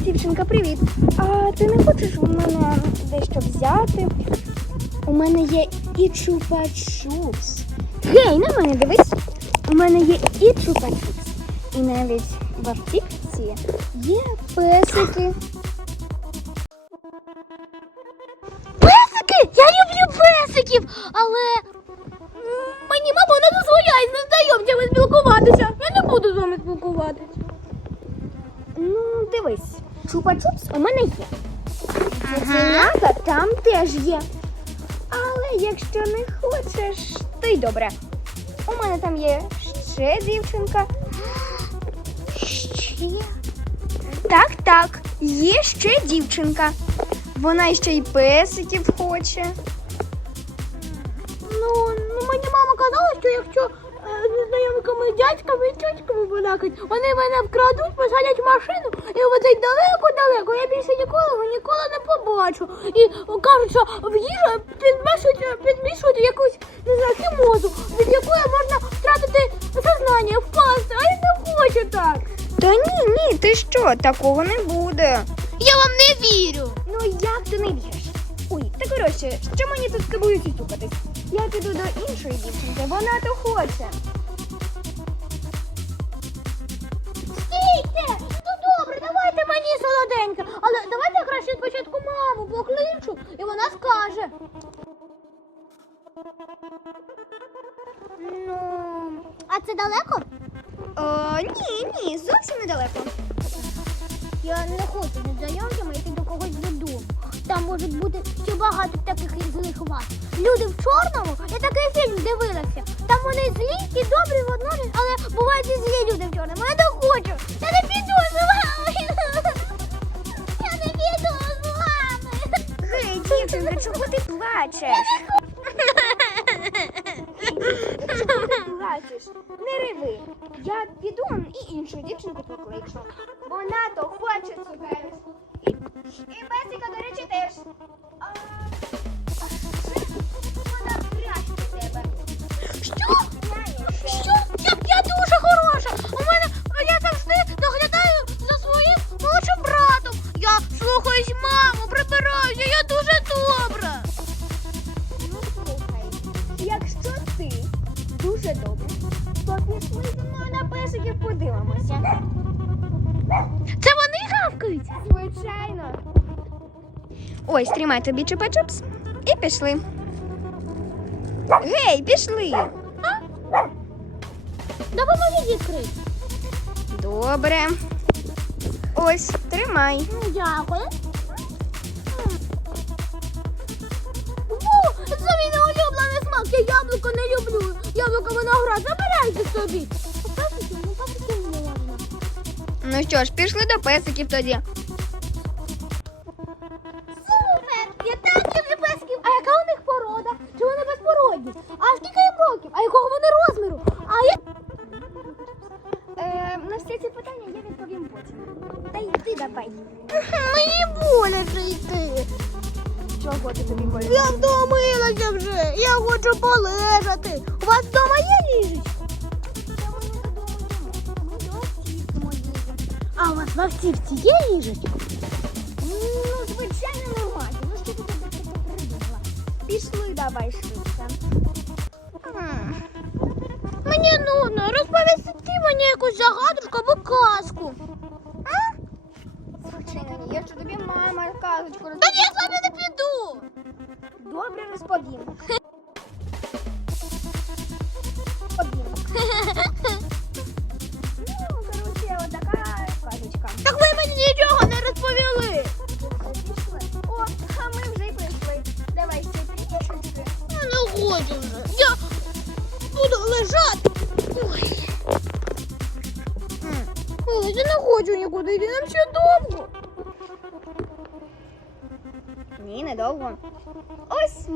Дівчинка, привіт. А ти не хочеш у мене дещо взяти? У мене є і чупа-чупс. Гей, на мене дивись. У мене є і чупа-чупс. І навіть в автівці є песики. Песики! Я люблю песиків! Але мені мама не дозволяє з незнайомцями спілкуватися. Я не буду з вами спілкуватися. Ну, дивись, чупа-чупс у мене є. Цуценята там теж є. Але якщо не хочеш, то й добре. У мене там є ще дівчинка. Ще? Так, так, є ще дівчинка. Вона ще й песиків хоче. Ну, ну мені мама казала, що якщо е, з незнайомиками дядьками і тьотками балакать, вони мене вкрадуть, посадять в машину і везуть далеко-далеко. Я більше ніколи ніколи не побачу. І кажуть, що в їжу підмішують, підмішують якусь не знаю, хімозу, від якої можна втратити сознання, впасти, а я не хочу так. Та ні, ні, ти що, такого не буде. Я вам не вірю. Ну як ти не віриш? Ой, та коротше, що мені тут з тобою сюсюкатись? Я піду до іншої дівчинки, вона то хоче. Стійте! Ну добре, давайте мені солоденьке. Але давайте я краще спочатку маму покличу, і вона скаже. Ну. А це далеко? О, ні, ні, зовсім недалеко. Я не хочу з знайомцями йти до когось додому. Там можуть бути ще багато таких злих вас. Люди в чорному, я такий фільм дивилася. Там вони злі і добрі водночас, але бувають і злі люди в чорному. Я не хочу. Я не піду з вами. Я не піду з вами. Гей, дівчинка, чого ти плачеш? Чого ти плачеш? Не реви. Я піду і іншу дівчинку покличу. Вона то хоче цукерочку. І, і песика, до речі, теж. А, а ще вона краще тебе. Що? Що? Я, я дуже хороша. У мене я завжди доглядаю за своїм молодшим братом. Я слухаюсь маму, прибираюся, я дуже добра. Ну слухай, якщо ти дуже добре, то пішли зі мною на песиків подивимося. Це вони гавкають? Звичайно. Ось, тримай тобі чупа-чупс. І пішли. Гей, пішли. Допоможіть відкрити. Добре. Ось, тримай. Дякую. О, це мій неулюблений смак. Я яблуко не люблю. Яблуко виноград. Забирайте собі. Ну що ж, пішли до песиків тоді. Супер! Я так люблю песків. А яка у них порода? Чи вони безпородні? А скільки їм років? А якого вони розміру? А я... Е, на всі ці питання я відповім потім. Та йди давай. Мені боляче йти. Чого ти тобі болить? Я втомилася вже. Я хочу полежати. У вас А в є ліжечко? Ну, звичайно, немає. Ну що ти таке придумала? Пішли давай швидше. Мені нудно. Розповісти мені якусь загадочку або казку. Звичайно, ні. Якщо тобі мама казочку Та ні, я з вами не піду. Добре розповім. Розповім.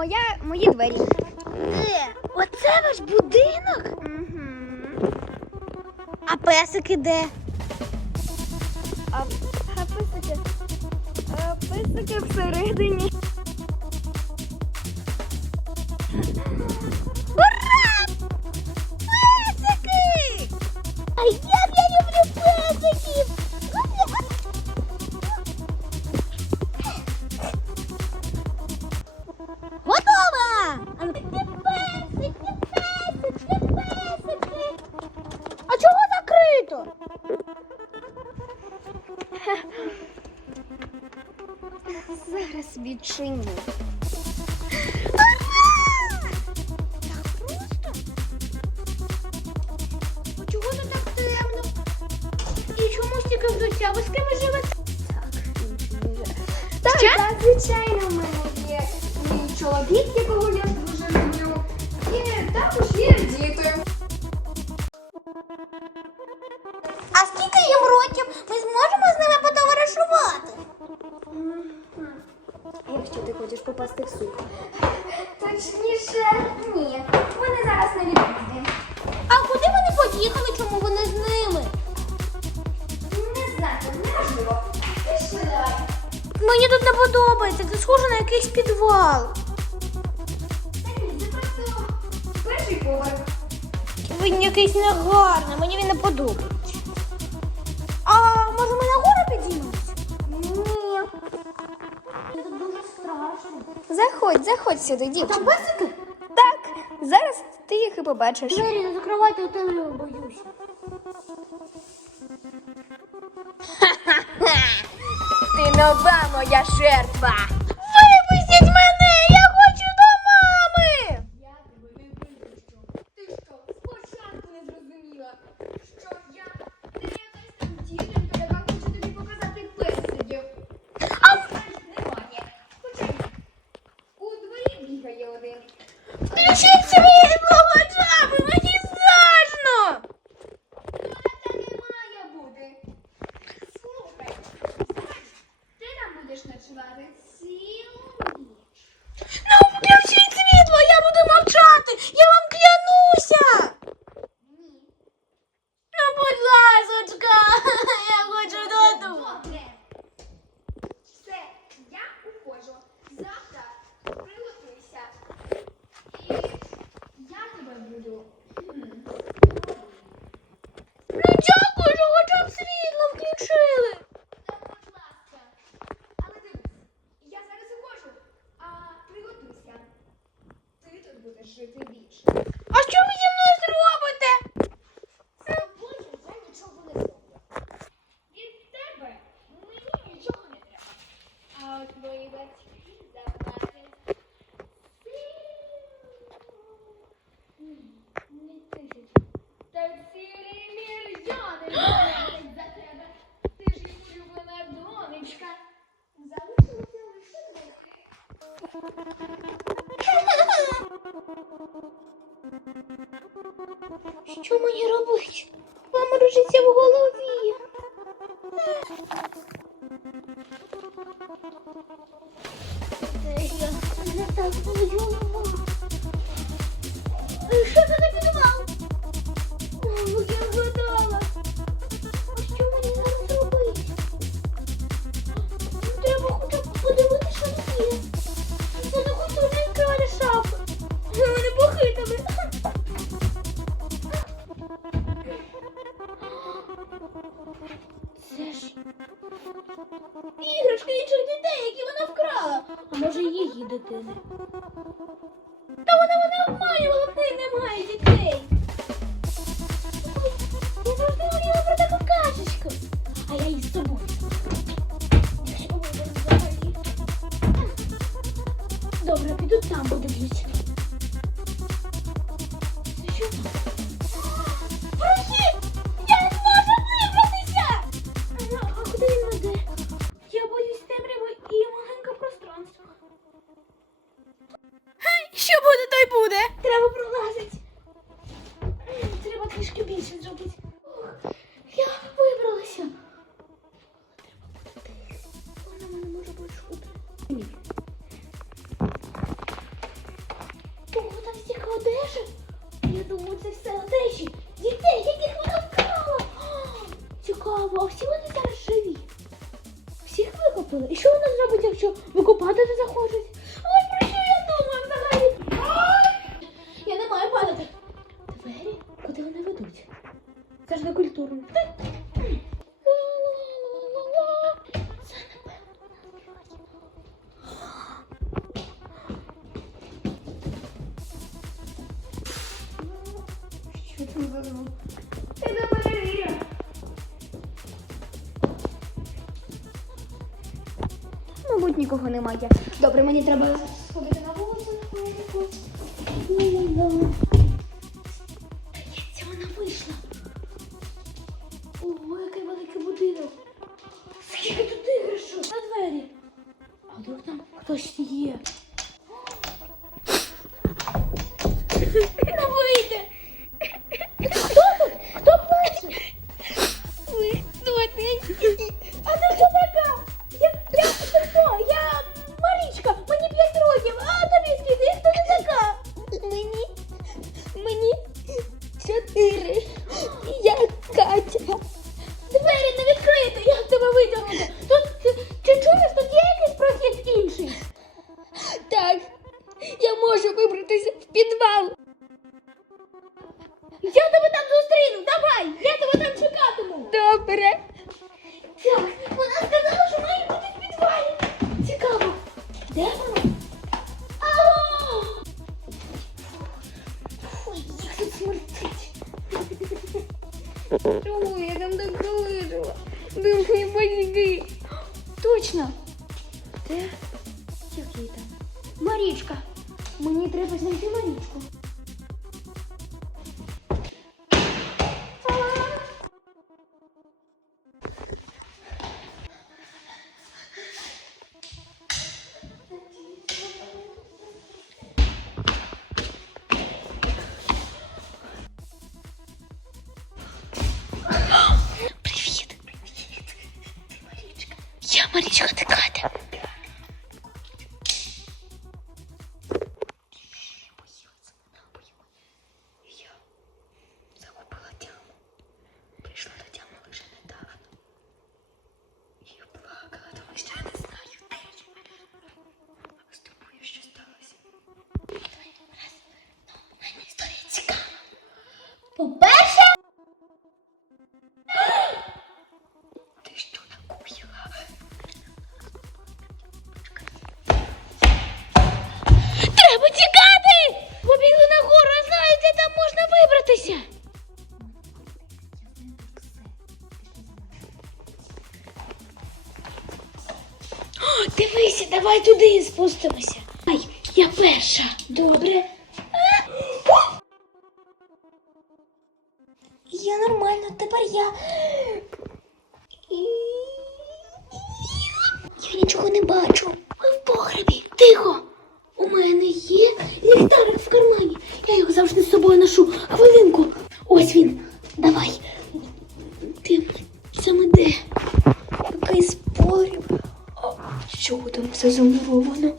моя, мої двері. Е, Оце ваш будинок? Угу. А песики де? А, а писики? А, писики всередині. А скільки їм років? Ми зможемо з ними потоваришувати? Якщо ти хочеш попасти в суд. Точніше, ні. Вони зараз не відрізі. А куди вони поїхали? Чому вони з ними? Не знаю, неважливо. Пішли давай. Мені тут не подобається. Це схоже на якийсь підвал. Та ні. Він якийсь негарний, мені він не подобається. Дуже страшно. Заходь, заходь сюди, дівчина. Там песики? Так, зараз ти їх і побачиш. Двері не закривайте, я тебе боюсь. Ти нова моя жертва. Джони платить за тебе. Ти ж їх улюблена донечка. Залишилося лише донька. Що мені робити? Вам рушиться в голові. Я не так боюсь. Não Що там за звук? Це двері. Мабуть, нікого немає. Добре, мені треба сходити на вулицю. Давай туди спустимося. Ай, я перша. Добре. Я нормально, тепер я. Я нічого не бачу. Ми в погребі. Тихо. У мене є ліхтарик в кармані. Я його завжди з собою ношу. Хвилинку. Ось він. Все замуровано?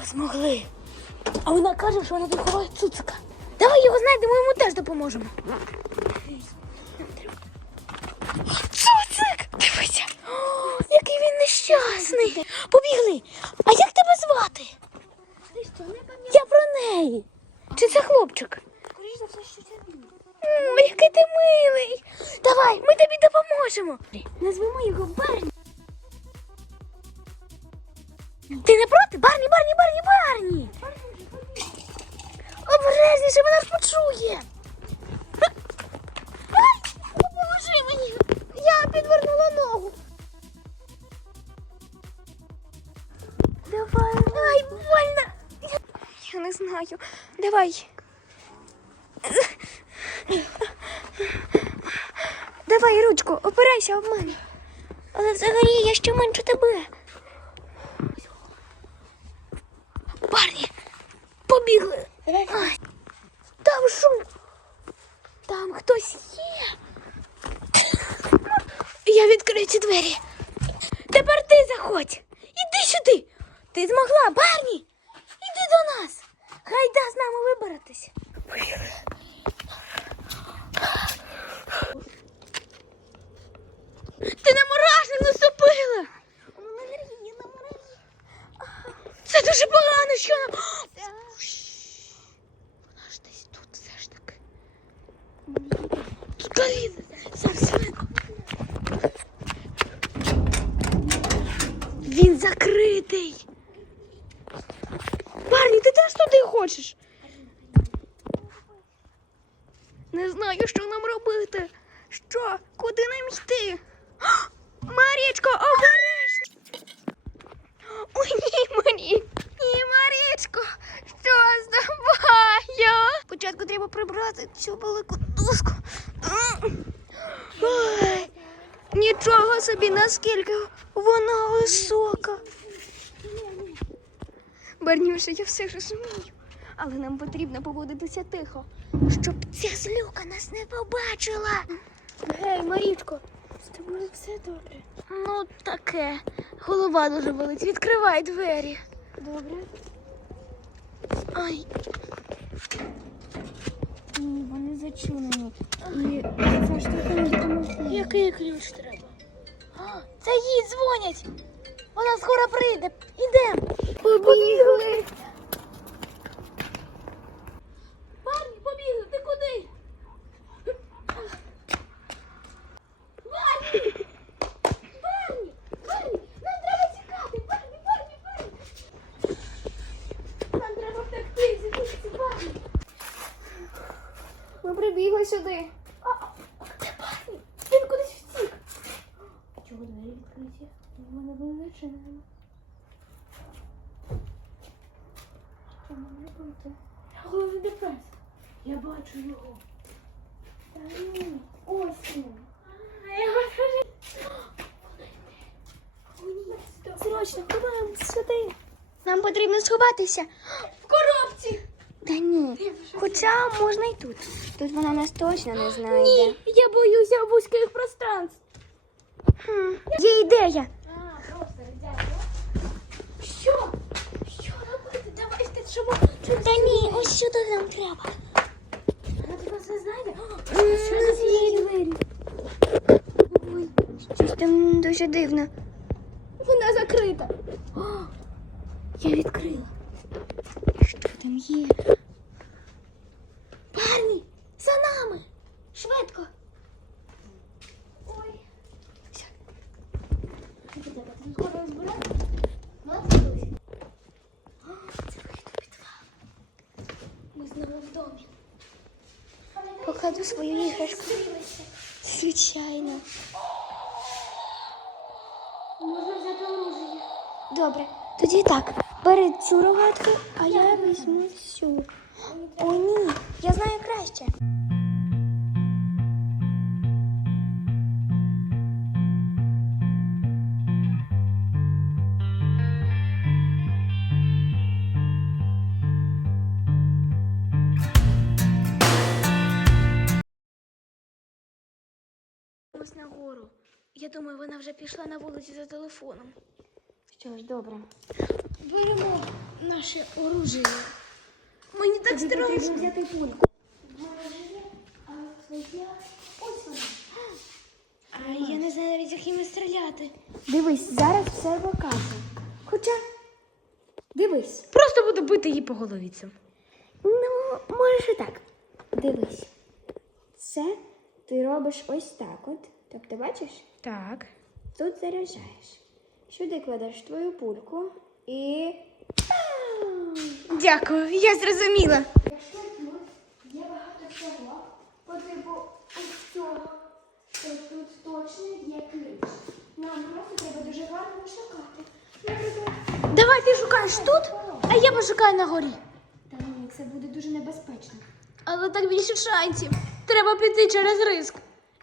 Ми змогли. А вона каже, що вона тут ховає цуцика. Давай його знайдемо, йому теж допоможемо. Цуцик! Дивися! О, який він нещасний! Побігли! А як тебе звати? Я про неї. Чи це хлопчик? О, який ти милий! Давай, ми тобі допоможемо. Назвемо його Барні. Ти не проти? Барні, Барні, Барні, Барні! Обережніше, вона ж почує. Ай, допоможи мені. Я підвернула ногу. Давай. Ай, больно. Я не знаю. Давай. Давай ручку, опирайся об мене. Але взагалі я ще менше тебе. Парні, побігли. Ай, Там шум. Там хтось є. Я відкрию ці двері. Тепер ти заходь. Іди сюди. Ти змогла, Барні. Іди до нас. Гайда з нами вибиратись. Ти на мурашник наступила. Це дуже погано, що нам. Шш. Вона ж десь тут все ж таки. Тут каліна. Зараз видно. Він закритий. Барні, ти теж туди хочеш? Не знаю, що нам робити. Що? Куди нам йти? Марічко, обережно! Ой, ні, Марі! Ні, Марічко! Що з тобою? Спочатку треба прибрати цю велику доску. Ой, нічого собі, наскільки вона висока. Барнюша, я все ж розумію. Але нам потрібно поводитися тихо, щоб ця злюка нас не побачила. Гей, Марічко, з тобою все добре. Ну, таке. Голова дуже болить. Відкривай двері. Добре. Ай. Ні, вони зачинені. І штука не допомогла. Який ключ треба? Це їй дзвонять. Вона скоро прийде. Ідемо. Побігли. Парні, побігли, ти куди? Барні! Барні! Барні! Нам треба тікати! Барні, Барні, Барні! Нам треба втекти звідси, Барні! Ми прибігли сюди. А, а, де Барні? Він кудись втік. Чого двері відкриті? Вони були зачинені. Робити? Головний депрес. Я бачу його. Та ні, ось він. Срочно ховаємося сюди. Нам потрібно сховатися. В коробці. Та ні. Хоча можна і тут. Тут вона нас точно не знайде. Ні, я боюся вузьких пространств. Хм. Є ідея. Ось нам треба. Треба не знайде. Що за цієї двері? Ой, щось там дуже дивно. Вона закрита. О, я відкрила. Що там є? Парні, за нами! Швидко! Ой. Все. Скоро розбирати? Молодці. О, Це вихід у підвал. Ми знову в домі. Покладу свою іграшку. Звичайно. Можна взяти оружие. Добре, тоді так. Бери цю рогатку, а я візьму цю. О, ні, я знаю краще. Ось нагору. Я думаю, вона вже пішла на вулиці за телефоном. Що ж, добре. Беремо наше оружие. Мені так страшно. взяти пульку. Ось вона. А я не знаю навіть, якими стріляти. Дивись, зараз все покаже. Хоча, дивись. Просто буду бити її по голові цим. Ну, можеш і так. Дивись. Це ти робиш ось так от. Тобто, бачиш, Так. тут заряджаєш. Сюди кладеш твою пульку і. Дякую, я зрозуміла. Якщо тут є багато всього, по типу ось цього, то тут точно є ключ. Нам просто треба дуже гарно шукати. Наприклад, Давай ти шукаєш тут, а я пошукаю на горі. та ні, це буде дуже небезпечно. Але так більше шансів. Треба піти через риск.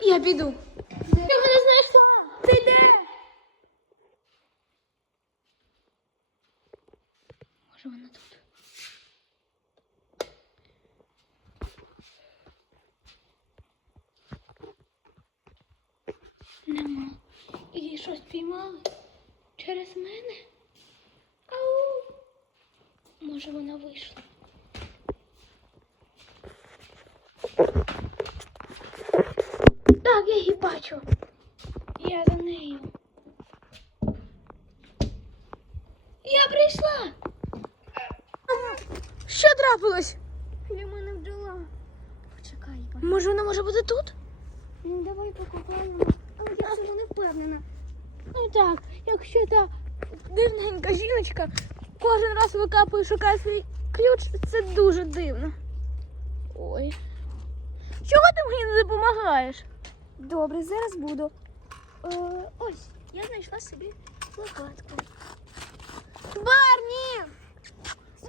Я піду. його не знайшла. Ти де? Може вона тут? Нема. Її щось піймали через мене. Ау. Може вона вийшла. Так, я її бачу. Я за нею. Я прийшла. Трапилось? Я мене вдала. Почекай. Може, вона може бути тут? Ну давай покупаємо. Але я в цьому не впевнена. Ну так, якщо та дивненька жіночка кожен раз викапує, шукає свій ключ, це дуже дивно. Ой. Чого ти мені не допомагаєш? Добре, зараз буду. Е, ось, я знайшла собі лопатку. Барні!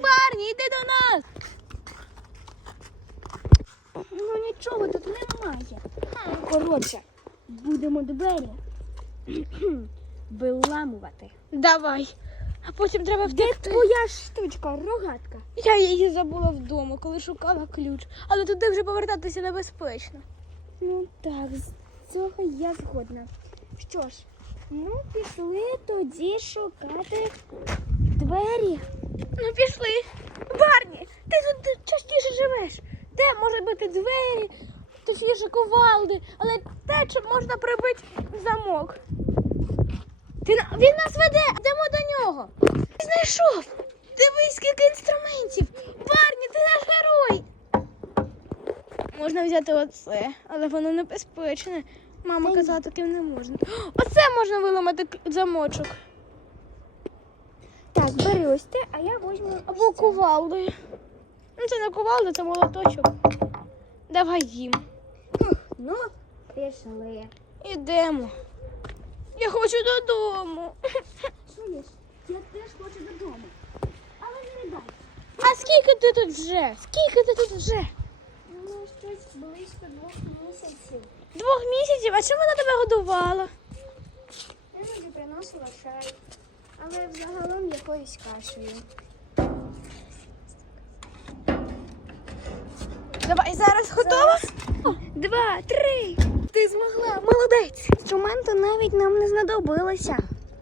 Барні, йди до нас! Ну нічого тут немає. Коротше, будемо двері виламувати. Давай. А потім треба Де твоя штучка, рогатка? Я її забула вдома, коли шукала ключ. Але туди вже повертатися небезпечно. Ну так, з цього я згодна. Що ж, ну пішли тоді шукати двері. Ну пішли. Барні, ти тут частіше живеш. Де можуть бути двері, точніше кувалди, але те, чим можна прибити замок. Ти, на- він нас веде, йдемо до нього. Ти знайшов. Дивись, скільки інструментів. Барні, ти наш герой. Можна взяти оце, але воно небезпечне. Мама казала, таким не можна. Оце можна виламати замочок. Бери ось те, а я візьму Або кувалди. Ну, це не кувалда, це молоточок. Давай їм. Ну, пішли. Ідемо. Я хочу додому. Чуєш, я теж хочу додому. Але не дай. А скільки ти тут вже? Скільки ти тут вже? Ну, щось близько двох місяців. Двох місяців, а чим вона тебе годувала? Іноді приносила чай, але взагалом якоюсь кашею. Давай зараз готова? Два, три. Ти змогла, молодець. Інструменти навіть нам не знадобилися.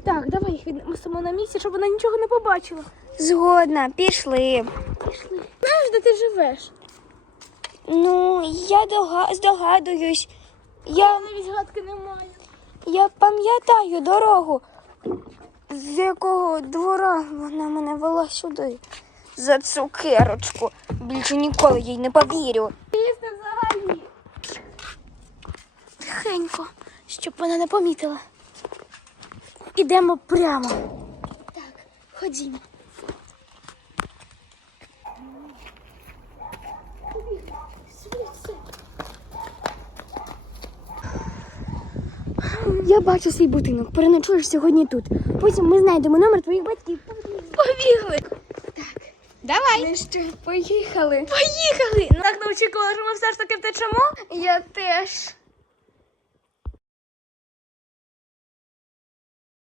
Так, давай їх віднесемо на місце, щоб вона нічого не побачила. Згодна, пішли. Пішли. Знаєш, де ти живеш? Ну, я дога- здогадуюсь. Я, Навіть згадки немає. я пам'ятаю дорогу, з якого двора вона мене вела сюди. За цукерочку. Більше ніколи їй не повірю. Їсти взагалі. Тихенько, щоб вона не помітила. Ідемо прямо. Так, ходімо. Я бачу свій будинок. Переночуєш сьогодні тут. Потім ми знайдемо номер твоїх батьків. Побігли. Так, давай. Ми ще поїхали. Поїхали. Ну, Так не очікувала, що ми все ж таки втечемо. Я теж.